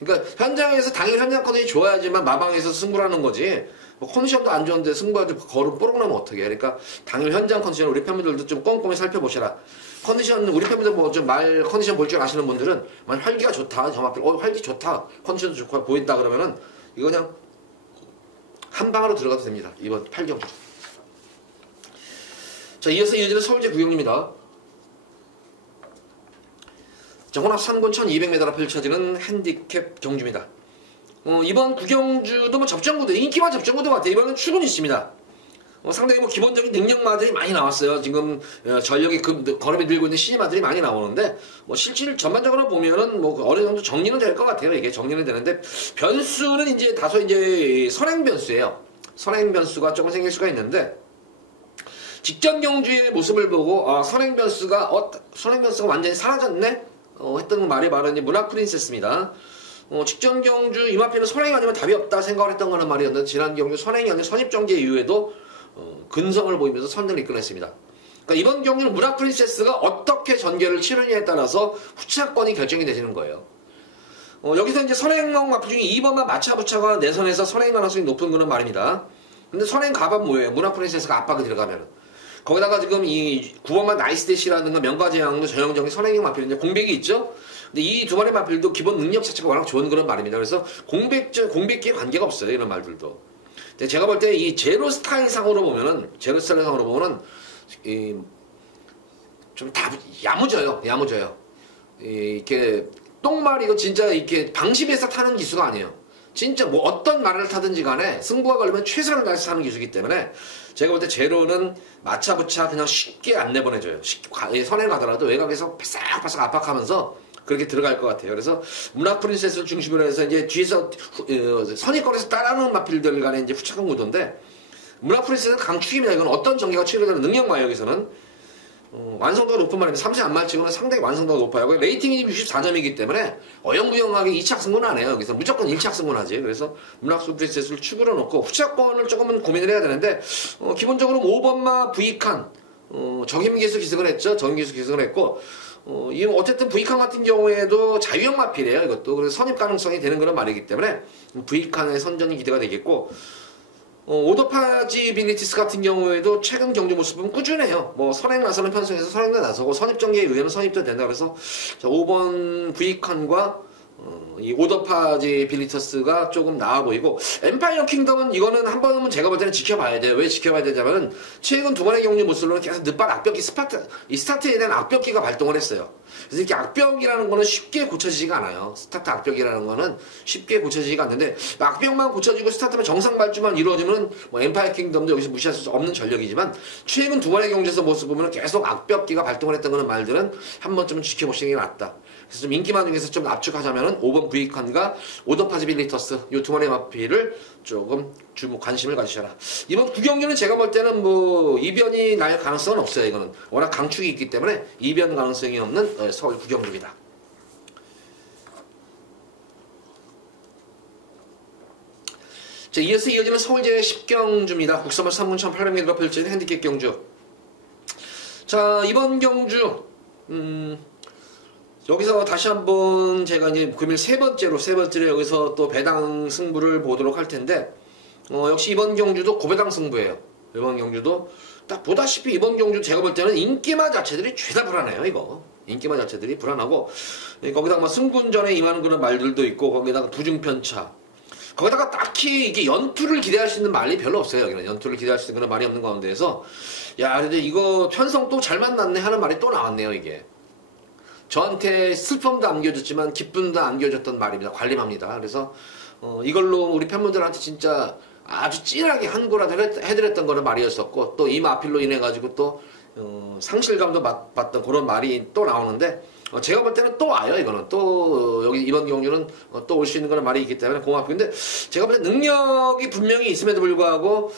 그러니까 현장에서 당일 현장 컨디션이 좋아야지만 마방에서 승부를 하는 거지. 컨디션도 안 좋은데 승부가 걸음 뽀록 나면 어떡해. 그러니까 당일 현장 컨디션 우리 팬분들도 좀 꼼꼼히 살펴보셔라. 컨디션 우리 팬분들 좀 말 컨디션 볼 줄 아시는 분들은 만약 활기가 좋다. 정말 활기 좋다. 컨디션도 좋고 보인다 그러면은 이거 그냥 한 방으로 들어가도 됩니다. 이번 8경주. 자, 이어서 이어지는 서울제 9경주입니다. 자, 혼합 3군 1200m로 펼쳐지는 핸디캡 경주입니다. 이번 구경주도 뭐 접전구도, 인기만 접전구도 같아요. 이번엔 출근이 있습니다. 상당히 뭐 기본적인 능력마들이 많이 나왔어요. 지금 전력이 걸음이 늘고 있는 신임마들이 많이 나오는데, 뭐 실질 전반적으로 보면은 뭐 어느 정도 정리는 될 것 같아요. 이게 정리는 되는데, 변수는 이제 다소 이제 선행 변수예요. 선행 변수가 조금 생길 수가 있는데, 직전 경주의 모습을 보고 선행 변수가 완전히 사라졌네? 했던 말이 바로 이제 문학 프린세스입니다. 직전 경주 이마피는 선행이 아니면 답이 없다 생각을 했던 거는 말이었는데, 지난 경주 선행이 아니라 선입정제 이후에도 근성을 보이면서 선전을 이끌어냈습니다. 그러니까 이번 경주는 문학 프린세스가 어떻게 전개를 치르냐에 따라서 후차권이 결정이 되시는 거예요. 여기서 이제 선행형 마피 중에 2번만 마차부차가 내선에서 선행 가능성이 높은 거는 말입니다. 근데 선행 가반 뭐예요? 문학 프린세스가 압박이 들어가면은. 거기다가 지금 이 9번만 나이스대시라든가 명가제왕도 전형적인 선행형 마필 이제 공백이 있죠? 근데 이 두 마리 마필도 기본 능력 자체가 워낙 좋은 그런 말입니다. 그래서 공백기에 관계가 없어요. 이런 말들도. 근데 제가 볼 때 이 제로 스타일상으로 보면은, 좀 다 야무져요. 이렇게, 똥말 이거 진짜 이렇게 방심해서 타는 기수가 아니에요. 진짜 뭐 어떤 말을 타든지 간에 승부가 걸리면 최선을 다해서 타는 기수이기 때문에 제가 볼 때 제로는 마차부차 그냥 쉽게 안 내보내줘요. 선에 가더라도 외곽에서 바싹바싹 압박하면서 그렇게 들어갈 것 같아요. 그래서 문학 프린세스를 중심으로 해서 이제 뒤에서 선입권에서 따라오는 마필들 간에 이제 후착한 구도인데, 문학 프린세스는 강축입니다. 이건 어떤 전개가 치료되는 능력마요. 여기서는 완성도가 높은 말입니다. 3세 안말치고는 상당히 완성도가 높아요. 레이팅이 64점이기 때문에 어영부영하게 2착 승부는 안 해요. 여기서 무조건 1착 승부하지. 그래서 문학 프린세스를 축으로 놓고 후차권을 조금은 고민을 해야 되는데, 기본적으로 5번마 V칸 정임기수 기승을 했죠. 정임기수 기승을 했고, 어쨌든 V칸 같은 경우에도 자유형 마필이에요. 이것도. 그래서 선입 가능성이 되는 그런 말이기 때문에 V칸의 선전이 기대가 되겠고, 오더파지빌리티스 같은 경우에도 최근 경주 모습은 꾸준해요. 뭐 선행 나서는 편성에서 선행도 나서고 선입정계에 의하면 선입도 된다. 그래서 5번 V칸과 이 오더파지빌리터스가 조금 나아 보이고, 엠파이어 킹덤은 이거는 한 번은 제가 볼 때는 지켜봐야 돼요. 왜 지켜봐야 되냐면은 최근 두 번의 경주 모습으로는 계속 늦발 악벽기 스타트에 대한 악벽기가 발동을 했어요. 그래서 이렇게 악벽이라는 거는 쉽게 고쳐지지가 않아요. 스타트 악벽이라는 거는 쉽게 고쳐지지가 않는데, 악벽만 고쳐지고 스타트만 정상 발주만 이루어지면 뭐 엠파이어 킹덤도 여기서 무시할 수 없는 전력이지만, 최근 두 번의 경주에서 모습 보면 계속 악벽기가 발동을 했던 그런 말들은 한 번쯤은 지켜보시는 게 낫다. 그래서 좀 인기만 중에서 좀 압축하자면은 5번 브이칸과 오더파지빌리터스 이 두 마리 마피를 조금 관심을 가지셔라. 이번 구경주는 제가 볼 때는 뭐 이변이 날 가능성은 없어요. 이거는 워낙 강축이 있기 때문에 이변 가능성이 없는 서울 구경주입니다. 자, 이어서 이어지는 서울제 10경주입니다. 국서말 3분 1800m로 펼쳐진 핸디캡 경주. 자, 이번 경주 여기서 다시 한번 제가 이제 금일 세 번째로 여기서 또 배당 승부를 보도록 할 텐데, 역시 이번 경주도 고배당 승부예요. 이번 경주도 딱 보다시피 이번 경주 제가 볼 때는 인기마 자체들이 죄다 불안해요. 이거 인기마 자체들이 불안하고, 거기다가 뭐 승군전에 임하는 그런 말들도 있고, 거기다가 부중편차, 거기다가 딱히 이게 연투를 기대할 수 있는 말이 별로 없어요. 여기는 연투를 기대할 수 있는 그런 말이 없는 가운데에서, 야 근데 이거 편성 또 잘 만났네 하는 말이 또 나왔네요. 이게 저한테 슬픔도 안겨줬지만 기쁨도 안겨줬던 말입니다. 관림합니다. 그래서 이걸로 우리 팬분들한테 진짜 아주 찐하게 한 거라도 해드렸던 거는 말이었었고, 또 이 마필로 인해 가지고 또 상실감도 받던 그런 말이 또 나오는데, 제가 볼 때는 또 와요. 이거는 또 여기 이번 경주는 또 올 수 있는 그런 말이 있기 때문에 고맙고, 근데 제가 볼 때 능력이 분명히 있음에도 불구하고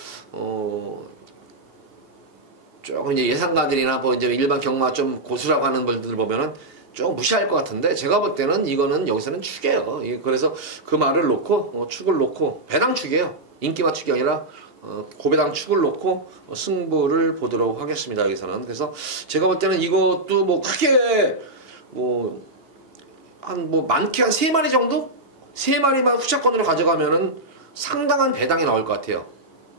조금 이제 예상가들이나 뭐 이제 일반 경마 좀 고수라고 하는 분들 보면은 좀 무시할 것 같은데, 제가 볼 때는 이거는 여기서는 축이에요. 그래서 그 말을 놓고 축을 놓고 배당 축이에요. 인기마 축이 아니라 고배당 축을 놓고 승부를 보도록 하겠습니다. 여기서는. 그래서 제가 볼 때는 이것도 뭐 크게 많게 한 3마리 정도? 3마리만 후차권으로 가져가면은 상당한 배당이 나올 것 같아요.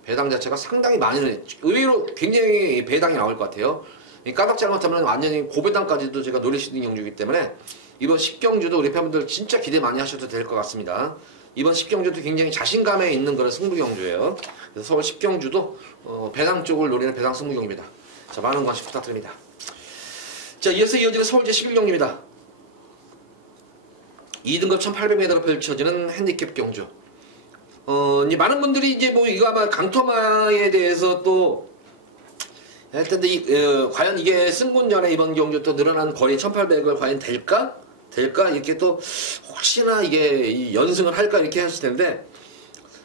배당 자체가 상당히 많이, 의외로 굉장히 배당이 나올 것 같아요. 까닥 잘못하면 완전히 고배당까지도 제가 노릴 수 있는 경주이기 때문에 이번 10경주도 우리 팬분들 진짜 기대 많이 하셔도 될 것 같습니다. 이번 10경주도 굉장히 자신감에 있는 그런 승부 경주예요. 그래서 서울 10경주도 배당 쪽을 노리는 배당 승부 경주입니다. 자, 많은 관심 부탁드립니다. 자, 이어서 이어지는 서울제 11경주입니다. 2등급 1800m로 펼쳐지는 핸디캡 경주. 이제 많은 분들이 이제 뭐 이거 아마 강토마에 대해서 또 하여튼 과연 이게 승군전에 이번 경주 또 늘어난 거리 1800을 과연 될까? 이렇게 또 혹시나 이게 이 연승을 할까 이렇게 했을 텐데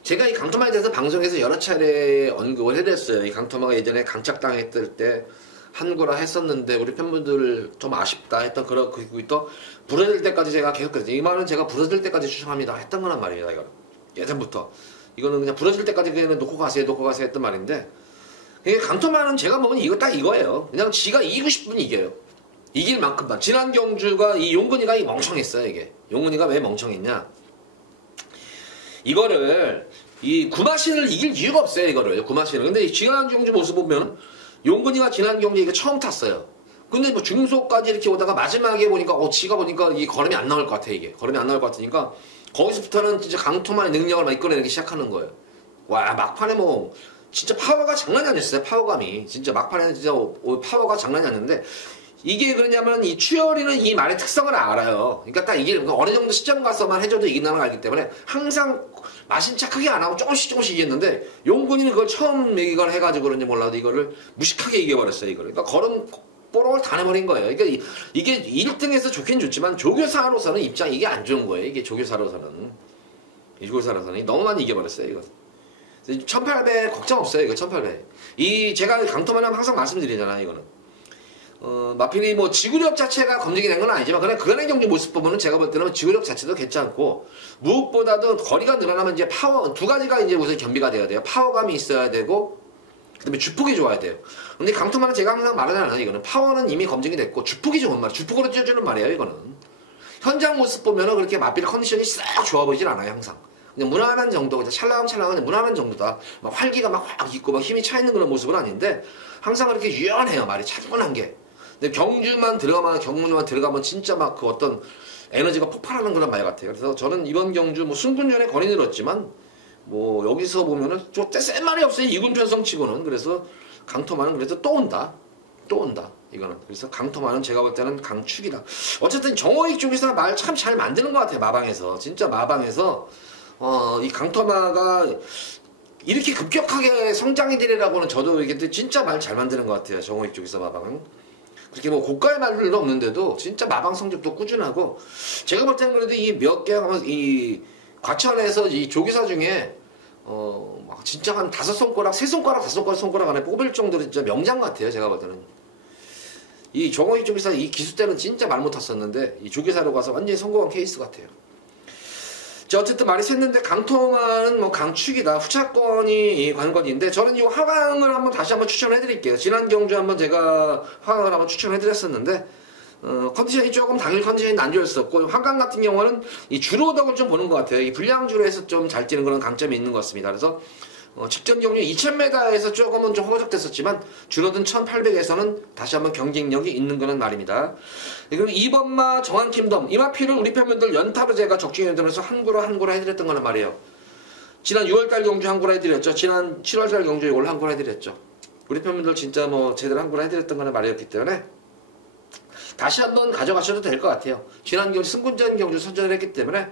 제가 이 강토마에 대해서 방송에서 여러 차례 언급을 해드렸어요. 이 강토마가 예전에 강착당했을 때 한구라 했었는데 우리 팬분들 좀 아쉽다 했던 그리고 또 부러질 때까지 제가 계속 그랬죠. 이 말은 제가 부러질 때까지 추천합니다 했던 거란 말입니다. 이거 예전부터 이거는 그냥 부러질 때까지 그냥 놓고 가세요 했던 말인데 강토마는 제가 보면 이거 딱 이거예요. 그냥 지가 이기고 싶으면 이겨요. 이길 만큼만. 지난 경주가 이 용근이가 멍청했어요. 이게 용근이가 왜 멍청했냐? 이거를 이 구마신을 이길 이유가 없어요. 이거를 구마신을. 근데 지난 경주 모습 보면 용근이가 지난 경주에 이게 처음 탔어요. 근데 뭐 중소까지 이렇게 오다가 마지막에 보니까 지가 보니까 이 걸음이 안 나올 것 같아. 이게 걸음이 안 나올 것 같으니까 거기서부터는 진짜 강토마의 능력을 막 이끌어내기 시작하는 거예요. 와 막판에 뭐 진짜 파워가 장난이 아니었어요. 파워감이 진짜 막판에는 진짜 파워가 장난이 아니었는데 이게 그러냐면 이 추열이는 이 말의 특성을 알아요. 그러니까 딱 이게 어느 정도 시점 가서만 해줘도 이긴다는 걸 알기 때문에 항상 마신 척 크게 안 하고 조금씩 이겼는데 용군이는 그걸 처음 이걸 해가지고 그런지 몰라도 이거를 무식하게 이겨버렸어요. 이거를. 그러니까 걸음 뽀록을 다 내버린 거예요. 그러니까 이게 1등에서 좋긴 좋지만 조교사로서는 입장 이게 안 좋은 거예요. 이게 조교사로서는 너무 많이 이겨버렸어요. 이거. 1800 걱정 없어요. 이거 1800. 제가 강토만 하면 항상 말씀드리잖아요. 이거는. 마필이 뭐 지구력 자체가 검증이 된 건 아니지만 그냥 그간의 경기 모습 보면은 제가 볼 때는 지구력 자체도 괜찮고 무엇보다도 거리가 늘어나면 이제 파워 두 가지가 이제 우선 겸비가 돼야 돼요. 파워감이 있어야 되고 그다음에 주폭이 좋아야 돼요. 근데 강토만은 제가 항상 말하잖아요. 이거는 파워는 이미 검증이 됐고 주폭이 좋은 말, 주폭으로 뛰어주는 말이에요. 이거는 현장 모습 보면은 그렇게 마필 컨디션이 싹 좋아 보이진 않아요. 항상 그냥 무난한 정도, 그냥 찰랑찰랑한 무난한 정도다. 막 활기가 막 확 있고 막 힘이 차 있는 그런 모습은 아닌데 항상 그렇게 유연해요. 말이 차분한 게. 근데 경주만 들어가면 진짜 막 그 어떤 에너지가 폭발하는 그런 말 같아요. 그래서 저는 이번 경주 뭐 승군전에 거리 늘었지만 뭐 여기서 보면은 센 말이 없어요. 이군 편성 치고는. 그래서 강토마는 그래도 또 온다. 이거는. 그래서 강토마는 제가 볼 때는 강축이다. 어쨌든 정호익 쪽에서 말 참 잘 만드는 것 같아요. 마방에서. 진짜 마방에서 이 강토마가 이렇게 급격하게 성장이 되리라고는 저도 이게 진짜 말 잘 만드는 것 같아요. 정호익 쪽에서 마방은. 그렇게 뭐 고가의 말들도 없는데도 진짜 마방 성적도 꾸준하고 제가 볼 때는 그래도 이 몇 개 하면 이 과천에서 이 조기사 중에 진짜 한 5손가락, 3손가락 안에 뽑을 정도로 진짜 명장 같아요. 제가 볼 때는 이 정호익 조기사 이 기수 때는 진짜 말 못탔었는데 이 조기사로 가서 완전히 성공한 케이스 같아요. 어쨌든 말이 샜는데 강토마는 뭐 강축이다. 후차권이 관건인데 저는 이 화강을 다시 한번 추천해 드릴게요. 지난 경주 한번 제가 화강을 한번 추천해 드렸었는데 컨디션이 조금 당일 컨디션이 안 좋았었고 화강 같은 경우는 이 주로덕을 좀 보는 것 같아요. 이 불량주로해서 좀 잘 뛰는 그런 강점이 있는 것 같습니다. 그래서 직전 경주 2000m에서 조금은 좀 허적됐었지만 줄어든 1800에서는 다시 한번 경쟁력이 있는 거는 말입니다. 그리고 2번마 정한킴덤 이마피를 우리 팬분들 연타로 제가 적중해 드려서 한구로 해드렸던 거는 말이에요. 지난 6월달 경주 한구로 해드렸죠. 지난 7월달 경주 이걸 한구로 해드렸죠. 우리 팬분들 진짜 뭐 제대로 한구로 해드렸던 거는 말이었기 때문에 다시 한번 가져가셔도 될 것 같아요. 지난 경주 승군전 경주 선전을 했기 때문에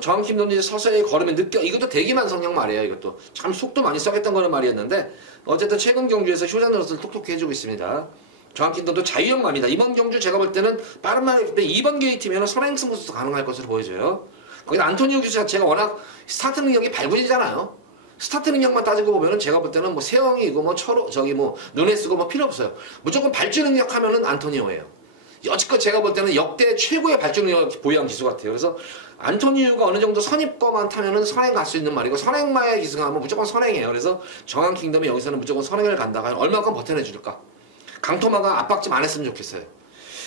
정한킴 이제 서서히 걸으면 이것도 대기만 성형 말이에요. 이것도 참 속도 많이 써겠던 거는 말이었는데 어쨌든 최근 경주에서 효자 노릇을 톡톡히 해주고 있습니다. 정한킴도 자유형만이다. 이번 경주 제가 볼 때는 빠른 말이기 때문에 2번 게이트면 선행 승부도 가능할 것으로 보여져요. 거기다 안토니오 기수 자체가 워낙 스타트 능력이 발군이잖아요. 스타트 능력만 따지고 보면은 제가 볼 때는 뭐 세영이고 뭐 철호 뭐 눈에 쓰고 뭐 필요 없어요. 무조건 발주 능력 하면은 안토니오예요. 여지껏 제가 볼 때는 역대 최고의 발전력 보유한 기수 같아요. 그래서 안토니우가 어느 정도 선입거만 타면은 선행 갈 수 있는 말이고 선행마에 기승하면 무조건 선행이에요. 그래서 정한 킹덤이 여기서는 무조건 선행을 간다가 얼마큼 버텨내줄까? 강토마가 압박 좀 안 했으면 좋겠어요.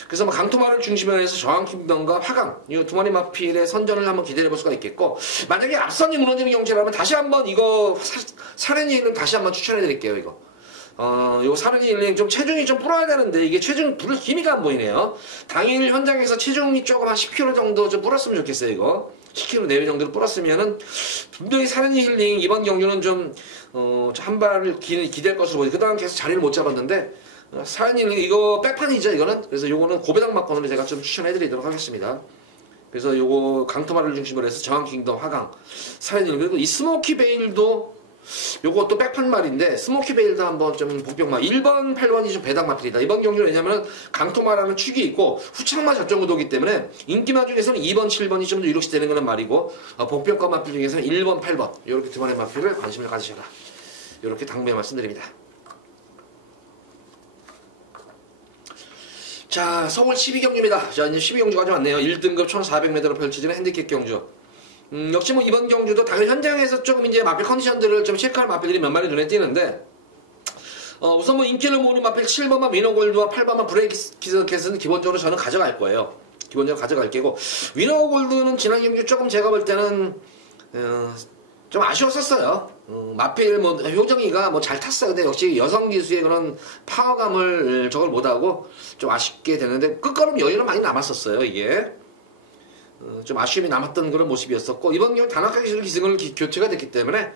그래서 뭐 강토마를 중심으로 해서 정한 킹덤과 화강 이 두 마리 마필의 선전을 한번 기대해볼 수가 있겠고 만약에 앞선이 무너지는 경기라면 다시 한번 이거 사렌이는 다시 한번 추천해드릴게요. 이거. 요 사른이 일링 좀 체중이 좀 불어야 되는데 이게 체중 부를 기미가 안 보이네요. 당일 현장에서 체중이 조금 한 10kg 정도 좀 불었으면 좋겠어요. 이거 10kg 내외 정도로 불었으면은 분명히 사른이 힐링 이번 경주는 좀 한 발을 기댈 것으로 보이고 그 다음 계속 자리를 못 잡았는데 사른이 힐링 이거 백판이죠 이거는. 그래서 요거는 고배당 막건으로 제가 좀 추천해드리도록 하겠습니다. 그래서 요거 강토마를 중심으로 해서 정한킹덤 화강 사연일. 그리고 이 스모키 베일도 요것도 백판 말인데 스모키 베일도 한번 좀 복병마 1번 8번이 좀 배당 마필이다. 이번 경주는 왜냐면 강토마라는 축이 있고 후창마 저점구도기 때문에 인기마 중에서는 2번 7번이 좀 더 유력시 되는 거는 말이고 복병과 마필 중에서는 1번 8번 이렇게 두 번의 마필을 관심을 가지셔라. 이렇게 당부의 말씀드립니다. 자, 서울 12경주입니다. 자, 이제 12경주까지 왔네요. 1등급 1400m로 펼쳐지는 핸디캡 경주. 역시 뭐 이번 경주도 당연히 현장에서 조금 이제 마필 컨디션들을 좀 체크할 마필들이 몇 마리 눈에 띄는데, 우선 뭐 인기를 모으는 마필 7번만 위너골드와 8번만 브레이키스켓은 기본적으로 저는 가져갈 거예요. 기본적으로 가져갈 게고, 위너골드는 지난 경주 조금 제가 볼 때는, 좀 아쉬웠었어요. 마필 뭐 효정이가 뭐 잘 탔어요. 근데 역시 여성 기수의 그런 파워감을 저걸 못하고 좀 아쉽게 되는데 끝걸음 여유는 많이 남았었어요. 이게 좀 아쉬움이 남았던 그런 모습이었었고 이번 경우 단학가 기술 기승을 교체가 됐기 때문에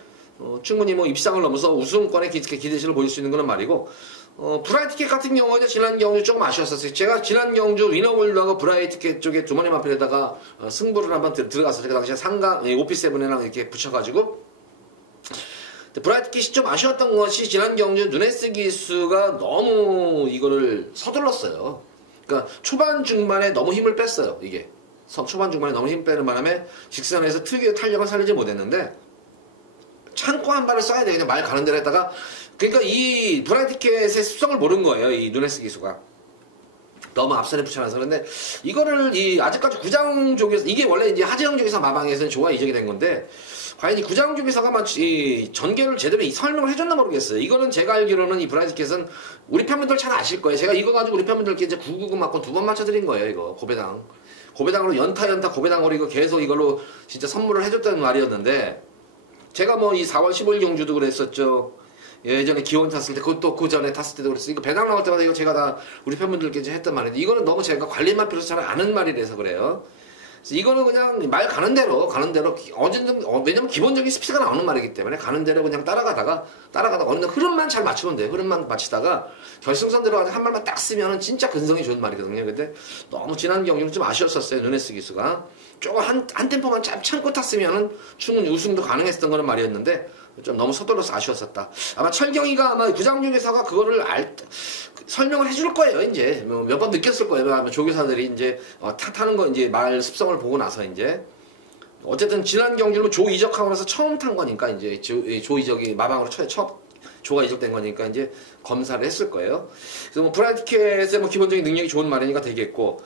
충분히 뭐 입상을 넘어서 우승권의 기대치를 보일 수 있는 그런 말이고 브라이티켓 같은 경우는 지난 경주 조금 아쉬웠었어요. 제가 지난 경주 위너골드하고 브라이티켓 쪽에 두 번의 마필에다가 승부를 한번 들어갔을 때 그 당시에 상강 오피7이랑 이렇게 붙여가지고 브라이티켓이 좀 아쉬웠던 것이 지난 경주 누네스 기수가 너무 이거를 서둘렀어요. 그러니까 초반 중반에 너무 힘을 뺐어요. 이게 초반 중반에 너무 힘 빼는 바람에 직선에서 특유의 탄력을 살리지 못했는데 참고 한 발을 써야 돼. 그냥 말 가는 대로 했다가 그러니까 이 브라이티켓의 습성을 모른 거예요. 이 누네스 기수가 너무 앞선에 붙여놔서. 그런데 이거를 아직까지 구장 쪽에서 이게 원래 이제 하재영 쪽에서 마방에서는 조가 이적이 된 건데 과연 이 구장 쪽에서가 이 전개를 제대로 설명을 해줬나 모르겠어요. 이거는 제가 알기로는 이 브라이티켓은 우리 팬분들 잘 아실 거예요. 제가 이거 가지고 우리 팬분들께 이제 999 맞고 2번 맞춰드린 거예요. 이거 고배당으로 연타 고배당으로 이거 계속 이걸로 진짜 선물을 해줬다는 말이었는데 제가 뭐 이 4월 15일 경주도 그랬었죠. 예전에 기원 탔을 때 그것도 그 전에 탔을 때도 그랬어요. 이거 배당 나올 때마다 이거 제가 다 우리 팬분들께 이제 했던 말인데 이거는 너무 제가 관리만 필요해서 잘 아는 말이라서 그래요. 그래서 이거는 그냥 말 가는 대로 어쨌든 왜냐면 기본적인 스피드가 나오는 말이기 때문에 가는 대로 그냥 따라가다가 어느 날 흐름만 잘 맞추면 돼요. 흐름만 맞추다가 결승선 들어가서 한 발만 딱 쓰면은 진짜 근성이 좋은 말이거든요. 근데 너무 지난 경기는 좀 아쉬웠었어요. 누네스 기수가 조금 한 템포만 참고 탔으면은 충분히 우승도 가능했었던 거는 말이었는데 좀 너무 서둘러서 아쉬웠었다. 아마 철경이가 아마 구장중에서가 그거를 설명을 해줄 거예요. 이제 몇 번 느꼈을 거예요. 아마 조교사들이 이제 타는 거 이제 말 습성을 보고 나서 이제 어쨌든 지난 경기로 조 이적하고 나서 처음 탄 거니까 이제 조 이적이 마방으로 조가 이적된 거니까 이제 검사를 했을 거예요. 그래서 뭐 브라이티켓의 뭐 기본적인 능력이 좋은 마련이가 되겠고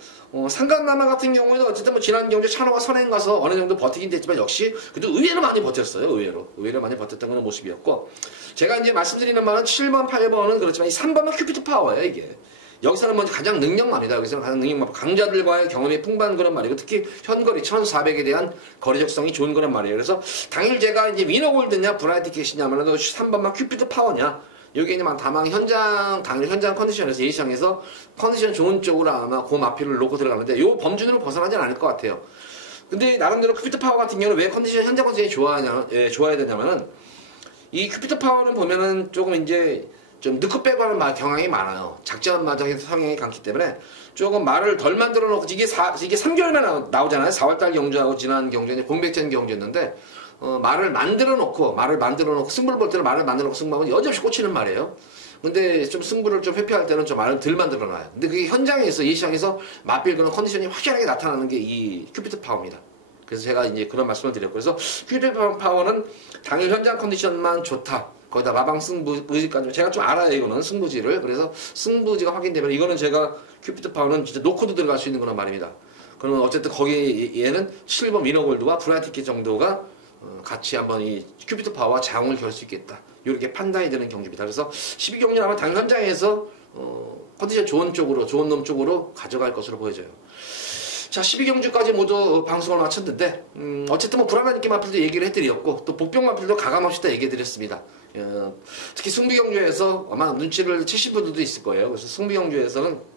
상간마마 같은 경우에는 어쨌든 뭐 지난 경주 찬호가 선행 가서 어느 정도 버티긴 됐지만 역시 그래도 의외로 많이 버텼어요. 의외로 많이 버텼던 그런 모습이었고 제가 이제 말씀드리는 말은 7번, 8번은 그렇지만 이 3번은 큐피드 파워예요. 이게 여기서는 먼저 가장 능력맘이다. 여기서는 가장 능력맘. 강자들과의 경험이 풍부한 그런 말이고 특히 현거리 1400에 대한 거리적성이 좋은 그런 말이에요. 그래서 당일 제가 이제 위너골드냐 브라이티켓이냐면 3번만 큐피드 파워냐 여기 이제 다만 당일 현장 컨디션에서 예시장에서 컨디션 좋은 쪽으로 아마 그 마필을 놓고 들어가는데 요 범준으로 벗어나지는 않을 것 같아요. 근데 나름대로 큐피드 파워 같은 경우는 왜 현장 컨디션이 좋아야 되냐면은 이 큐피드 파워는 보면은 조금 이제 좀 넣고 빼고 하는 경향이 많아요. 작전 마장에서 성향이 강기 때문에 조금 말을 덜 만들어 놓고 이게 3개월만 나오잖아요. 4월달 경주하고 지난 경주는 공백전 경주였는데 말을 만들어 놓고 승부를 볼 때는 말을 만들어 놓고 승부하면 여지없이 꽂히는 말이에요. 근데 좀 승부를 좀 회피할 때는 좀 말을 덜 만들어 놔요. 근데 그게 현장에서 예시장에서 마필 그런 컨디션이 확실하게 나타나는 게 이 큐피드 파워입니다. 그래서 제가 이제 그런 말씀을 드렸고 그래서 큐피드 파워는 당일 현장 컨디션만 좋다. 거기다 마방 승부지까지 제가 좀 알아요. 이거는 승부지를. 그래서 승부지가 확인되면 이거는 제가 큐피드 파워는 진짜 노코드 들어갈 수 있는 그런 말입니다. 그러면 어쨌든 거기 얘는 7번 위너골드와 브라이티켓 정도가 같이 한번 이 큐피드 파워와 장을 결 수 있겠다. 이렇게 판단이 되는 경주입니다. 그래서 12경기는 아마 당 현장에서 컨디션 좋은 놈 쪽으로 가져갈 것으로 보여져요. 자, 12경주까지 모두 방송을 마쳤는데 어쨌든 뭐 불안한 느낌 마필도 얘기를 해드렸고 또 복병 마필도 가감없이 다 얘기해드렸습니다. 특히 승비경주에서 아마 눈치를 채신 분들도 있을 거예요. 그래서 승비경주에서는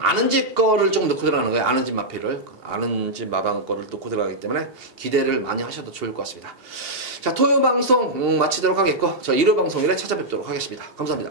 아는 집 거를 좀 넣고 들어가는 거예요. 아는 집 마필을 아는 집 마방 거를 넣고 들어가기 때문에 기대를 많이 하셔도 좋을 것 같습니다. 자, 토요 방송 마치도록 하겠고 저 일요 방송일에 찾아뵙도록 하겠습니다. 감사합니다.